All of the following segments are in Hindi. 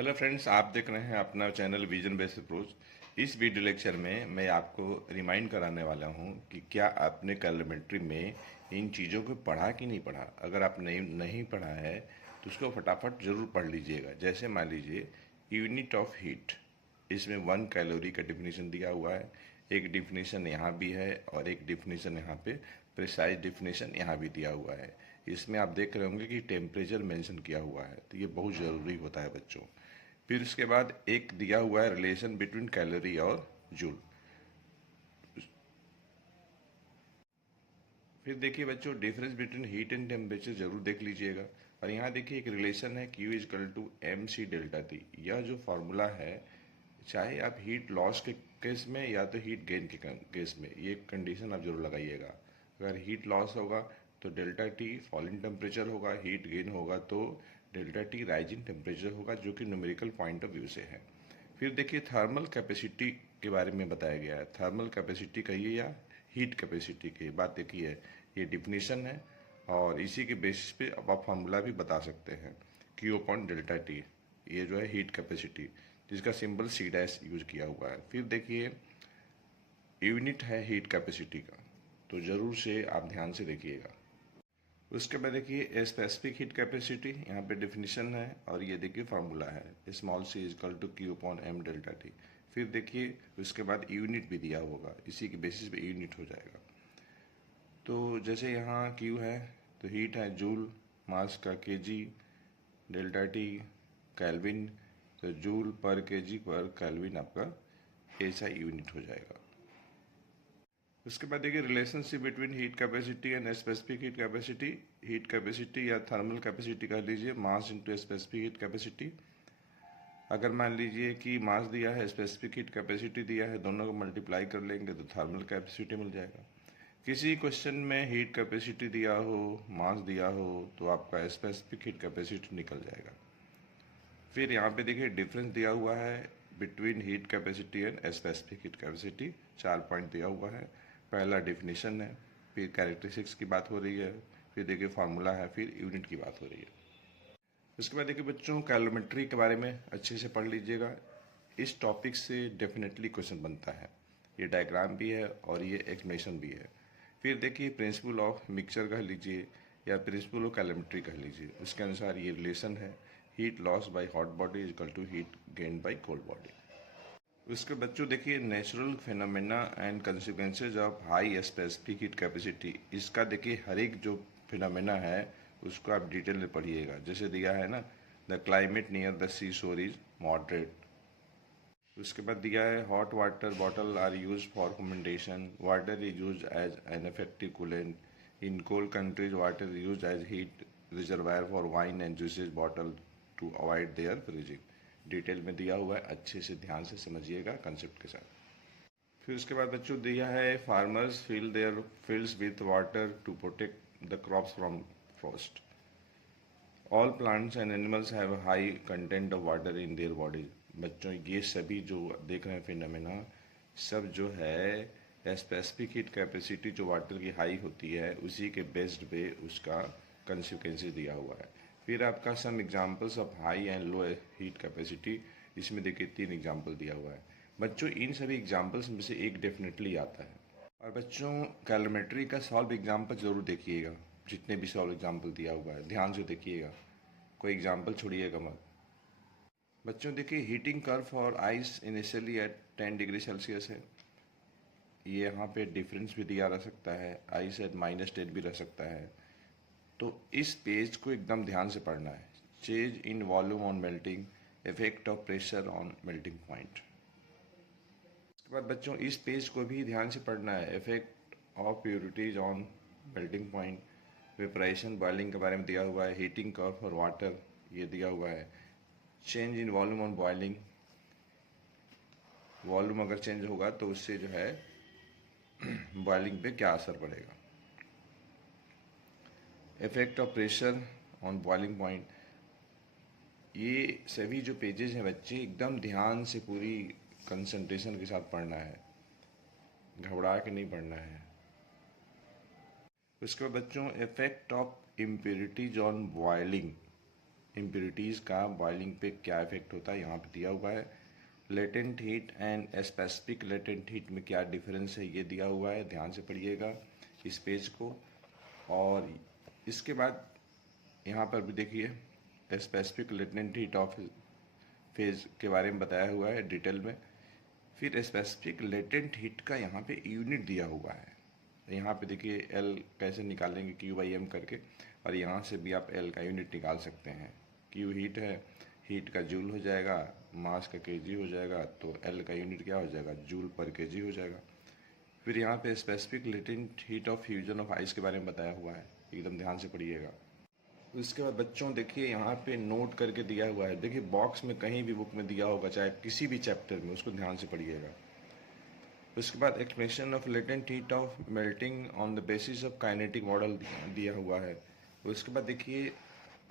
हेलो फ्रेंड्स, आप देख रहे हैं अपना चैनल विजन बेस्ड अप्रोच। इस वीडियो लेक्चर में मैं आपको रिमाइंड कराने वाला हूं कि क्या आपने कैलोमेट्री में इन चीज़ों को पढ़ा कि नहीं पढ़ा। अगर आप नहीं पढ़ा है तो उसको फटाफट ज़रूर पढ़ लीजिएगा। जैसे मान लीजिए यूनिट ऑफ हीट, इसमें 1 कैलोरी का डिफिनीशन दिया हुआ है। एक डिफिनीशन यहाँ भी है और एक डिफिनीशन यहाँ पे प्रिसाइज डिफिनीशन यहाँ भी दिया हुआ है। इसमें आप देख रहे होंगे कि टेम्परेचर मेंशन किया हुआ है, तो ये बहुत ज़रूरी होता है बच्चों। फिर उसके बाद एक दिया हुआ है रिलेशन बिटवीन कैलोरी और जूल। फिर देखिए बच्चों, difference between heat and temperature जरूर देख लीजिएगा। और यहाँ देखिए एक रिलेशन है Q equal to M C delta T. यह जो फॉर्मूला है, चाहे आप हीट लॉस के केस में या तो हीट गेन के केस में, ये कंडीशन आप जरूर लगाइएगा। अगर हीट लॉस होगा तो डेल्टा टी फॉलिंग टेम्परेचर होगा, हीट गेन होगा तो डेल्टा टी राइजिंग टेम्परेचर होगा, जो कि न्यूमेरिकल पॉइंट ऑफ व्यू से है। फिर देखिए थर्मल कैपेसिटी के बारे में बताया गया है। थर्मल कैपेसिटी कहिए या हीट कैपेसिटी की बात देखिए, ये डिफिनीशन है और इसी के बेसिस पे अब आप फार्मूला भी बता सकते हैं। Q अपॉन डेल्टा टी, ये जो है हीट कैपेसिटी, जिसका सिंबल C डैश यूज किया हुआ है। फिर देखिए यूनिट है हीट कैपेसिटी का, तो ज़रूर से आप ध्यान से देखिएगा। उसके बाद देखिए स्पेसिफिक हीट कैपेसिटी, यहाँ पे डिफिनीशन है और ये देखिए फार्मूला है small C equal to Q upon M delta T. फिर देखिए उसके बाद यूनिट भी दिया होगा, इसी के बेसिस पे यूनिट हो जाएगा। तो जैसे यहाँ Q है तो हीट है जूल, मास का केजी, डेल्टा टी केल्विन, तो जूल पर केजी पर केल्विन आपका ऐसा यूनिट हो जाएगा। उसके बाद देखिए relationship between heat capacity and specific heat capacity. Heat capacity या थर्मल कैपेसिटी कह लीजिए, mass into specific heat capacity. अगर मान लीजिए कि मास दिया है, स्पेसिफिक हीट कैपेसिटी दिया है, दोनों को मल्टीप्लाई कर लेंगे तो थर्मल कैपेसिटी मिल जाएगा। किसी क्वेश्चन में हीट कैपेसिटी दिया हो, मास दिया हो, तो आपका स्पेसिफिक हीट कैपेसिटी निकल जाएगा। फिर यहाँ पे देखिए डिफरेंस दिया हुआ है between heat capacity and specific heat capacity. 4 point दिया हुआ है। पहला डिफिनीशन है, फिर कैरेक्टरिस्टिक्स की बात हो रही है, फिर देखिए फार्मूला है, फिर यूनिट की बात हो रही है। उसके बाद देखिए बच्चों कैलोमेट्री के बारे में अच्छे से पढ़ लीजिएगा। इस टॉपिक से डेफिनेटली क्वेश्चन बनता है। ये डायग्राम भी है और ये एक्सप्लेनेशन भी है। फिर देखिए प्रिंसिपल ऑफ मिक्सचर कह लीजिए या प्रिंसिपल ऑफ कैलोमेट्री कह लीजिए, उसके अनुसार ये रिलेशन है heat loss by hot body equal to heat gain by cold body. उसके बच्चों देखिए natural phenomena and consequences of high specific heat capacity. इसका देखिए हर एक जो फिनोमेना है उसको आप डिटेल में पढ़िएगा। जैसे दिया है ना, the climate near the sea shore is moderate. उसके बाद दिया है hot water bottle are use for fermentation, water is use as an effective coolant in cold countries, water is use as heat reservoir for wine and juices bottle to avoid their freezing. Detail में दिया हुआ है, अच्छे से ध्यान से समझिएगा कंसेप्ट के साथ। फिर उसके बाद बच्चों दिया है farmers fill their fields with water to protect the crops from frost. All plants and animals have high content of water in their bodies. बच्चों ये सभी जो देख रहे हैं फिनोमेना, सब जो है स्पेसिफिक हीट कैपेसिटी जो वाटर की हाई होती है, उसी के बेस्ड पे उसका कंसिक्वेंसेस दिया हुआ है। फिर आपका some examples of high and low heat capacity, इसमें देखिए 3 एग्जांपल दिया हुआ है। बच्चों इन सभी एग्जांपल्स में से एक डेफिनेटली आता है। और बच्चों कैलोमेट्री का सॉल्व एग्जांपल जरूर देखिएगा। जितने भी सॉल्व एग्जांपल दिया हुआ है ध्यान से देखिएगा, कोई एग्जांपल छोड़िएगा मत। बच्चों देखिए heating curve for ice initially at 10 degree Celsius है। ये यहाँ पे डिफरेंस भी दिया रह सकता है, आइस एट -10 भी रह सकता है। तो इस पेज को एकदम ध्यान से पढ़ना है। Change in volume on melting, effect of pressure on melting point. उसके बाद बच्चों इस पेज को भी ध्यान से पढ़ना है। Effect of purities on melting point, vaporisation boiling के बारे में दिया हुआ है, हीटिंग कर्व फॉर वाटर ये दिया हुआ है, change in volume on boiling, volume अगर चेंज होगा तो उससे जो है बॉइलिंग पे क्या असर पड़ेगा, effect of pressure on boiling point. ये सभी जो पेजेस हैं बच्चे एकदम ध्यान से पूरी कंसंट्रेशन के साथ पढ़ना है, घबरा के नहीं पढ़ना है। उसके बाद बच्चों effect of impurities on boiling, impurities का बॉइलिंग पे क्या इफेक्ट होता है यहाँ पे दिया हुआ है। Latent heat and specific latent heat में क्या डिफरेंस है ये दिया हुआ है, ध्यान से पढ़िएगा इस पेज को। और इसके बाद यहाँ पर भी देखिए specific latent heat of phase के बारे में बताया हुआ है डिटेल में। फिर स्पेसिफिक लेटेंट हीट का यहाँ पे यूनिट दिया हुआ है। यहाँ पे देखिए एल कैसे निकालेंगे Q/M करके, और यहाँ से भी आप एल का यूनिट निकाल सकते हैं। Q हीट है, हीट का जूल हो जाएगा, मास का केजी हो जाएगा, तो एल का यूनिट क्या हो जाएगा, जूल पर केजी हो जाएगा। फिर यहाँ पे specific latent heat of fusion of ice के बारे में बताया हुआ है, एकदम ध्यान से पढ़िएगा। उसके बाद बच्चों देखिए यहाँ पे नोट करके दिया हुआ है, देखिए बॉक्स में कहीं भी बुक में दिया होगा, चाहे किसी भी चैप्टर में, उसको ध्यान से पढ़िएगा। उसके बाद explanation of latent heat of melting on the basis of kinetic model दिया हुआ है। उसके बाद देखिए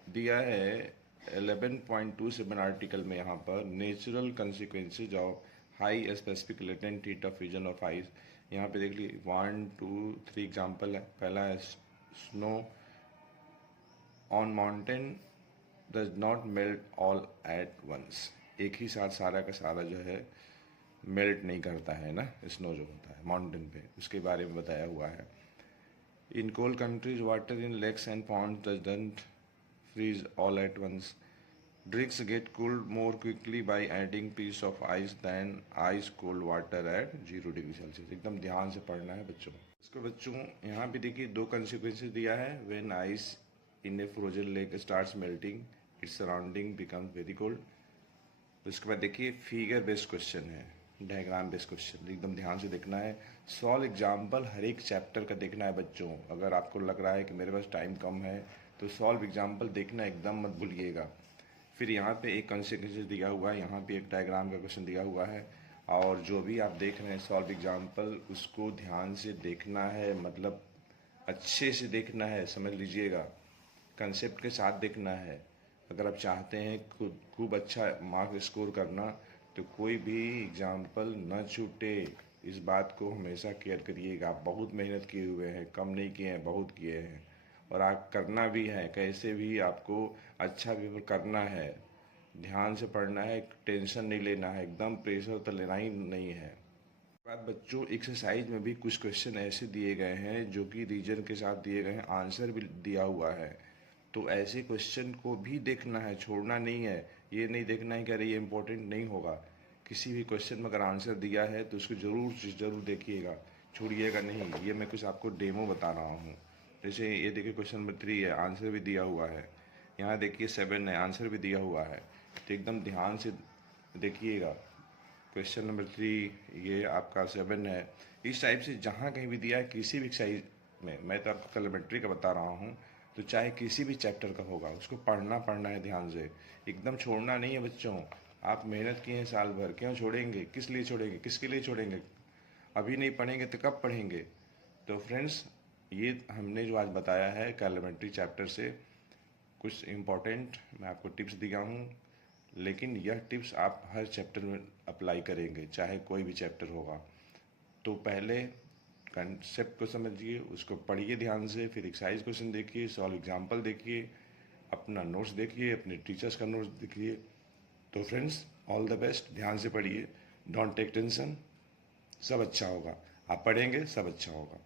दिया है 11.27 आर्टिकल में यहाँ पर natural consequences of high specific latent heat of fusion of ice. यहाँ पे देख लीजिए 1 2 3 एग्जाम्पल है। पहला है snow on mountain does not melt all at once, एक ही साथ सारा का सारा जो है मेल्ट नहीं करता है ना, स्नो जो होता है माउंटेन पे, उसके बारे में बताया हुआ है। In cold countries water in lakes and ponds doesn't freeze all at once, drinks get cooled more quickly by adding piece of ice than ice cold water at 0 degree Celsius. एकदम ध्यान से पढ़ना है बच्चों। इसको बच्चों यहाँ पे देखिए 2 कंसिक्वेंसेज दिया है। When ice in A frozen lake starts melting its surrounding becomes very cold. उसके बाद देखिए फिगर बेस्ड क्वेश्चन है, डायग्राम बेस्ड क्वेश्चन, एकदम ध्यान से देखना है। सॉल्व एग्जाम्पल हर एक चैप्टर का देखना है बच्चों। अगर आपको लग रहा है कि मेरे पास टाइम कम है तो सॉल्व एग्जाम्पल देखना एकदम मत भूलिएगा। फिर यहाँ पे एक कंसिक्वेंसेस दिया हुआ है, यहाँ पे एक डायग्राम का क्वेश्चन दिया हुआ है, और जो भी आप देख रहे हैं सॉल्व एग्जाम्पल उसको ध्यान से देखना है, मतलब अच्छे से देखना है, समझ लीजिएगा, कंसेप्ट के साथ देखना है। अगर आप चाहते हैं खूब अच्छा मार्क्स स्कोर करना तो कोई भी एग्जाम्पल न छूटे, इस बात को हमेशा केयर करिएगा। आप बहुत मेहनत किए हुए हैं, कम नहीं किए हैं, बहुत किए हैं, और आप करना भी है, कैसे भी आपको अच्छा पेपर करना है। ध्यान से पढ़ना है, टेंशन नहीं लेना है, एकदम प्रेशर तो लेना ही नहीं है। बात बच्चों एक्सरसाइज में भी कुछ क्वेश्चन ऐसे दिए गए हैं जो कि रीजन के साथ दिए गए हैं, आंसर भी दिया हुआ है, तो ऐसे क्वेश्चन को भी देखना है, छोड़ना नहीं है। ये नहीं देखना है कि अरे ये इम्पोर्टेंट नहीं होगा। किसी भी क्वेश्चन में अगर आंसर दिया है तो उसको ज़रूर देखिएगा, छोड़िएगा नहीं। ये मैं कुछ आपको डेमो बता रहा हूँ। जैसे ये देखिए क्वेश्चन नंबर 3 है, आंसर भी दिया हुआ है। यहाँ देखिए 7 है, आंसर भी दिया हुआ है। तो एकदम ध्यान से देखिएगा। क्वेश्चन नंबर 3 ये आपका 7 है। इस टाइप से जहाँ कहीं भी दिया है किसी भी एक्सरसाइज में, मैं तो आपको कैलोमेट्री का बता रहा हूँ, तो चाहे किसी भी चैप्टर का होगा उसको पढ़ना है ध्यान से, एकदम छोड़ना नहीं है बच्चों। आप मेहनत किए हैं साल भर, क्यों छोड़ेंगे, किस लिए छोड़ेंगे, किसके लिए छोड़ेंगे? अभी नहीं पढ़ेंगे तो कब पढ़ेंगे? तो फ्रेंड्स ये हमने जो आज बताया है कैलोमेट्री चैप्टर से कुछ इम्पोर्टेंट मैं आपको टिप्स दिया हूँ, लेकिन यह टिप्स आप हर चैप्टर में अप्लाई करेंगे, चाहे कोई भी चैप्टर होगा। तो पहले कंसेप्ट को समझिए, उसको पढ़िए ध्यान से, फिर एक्सरसाइज क्वेश्चन देखिए, सॉल्व एग्जाम्पल देखिए, अपना नोट्स देखिए, अपने टीचर्स का नोट्स देखिए। तो फ्रेंड्स ऑल द बेस्ट, ध्यान से पढ़िए, डोंट टेक टेंशन, सब अच्छा होगा। आप पढ़ेंगे सब अच्छा होगा।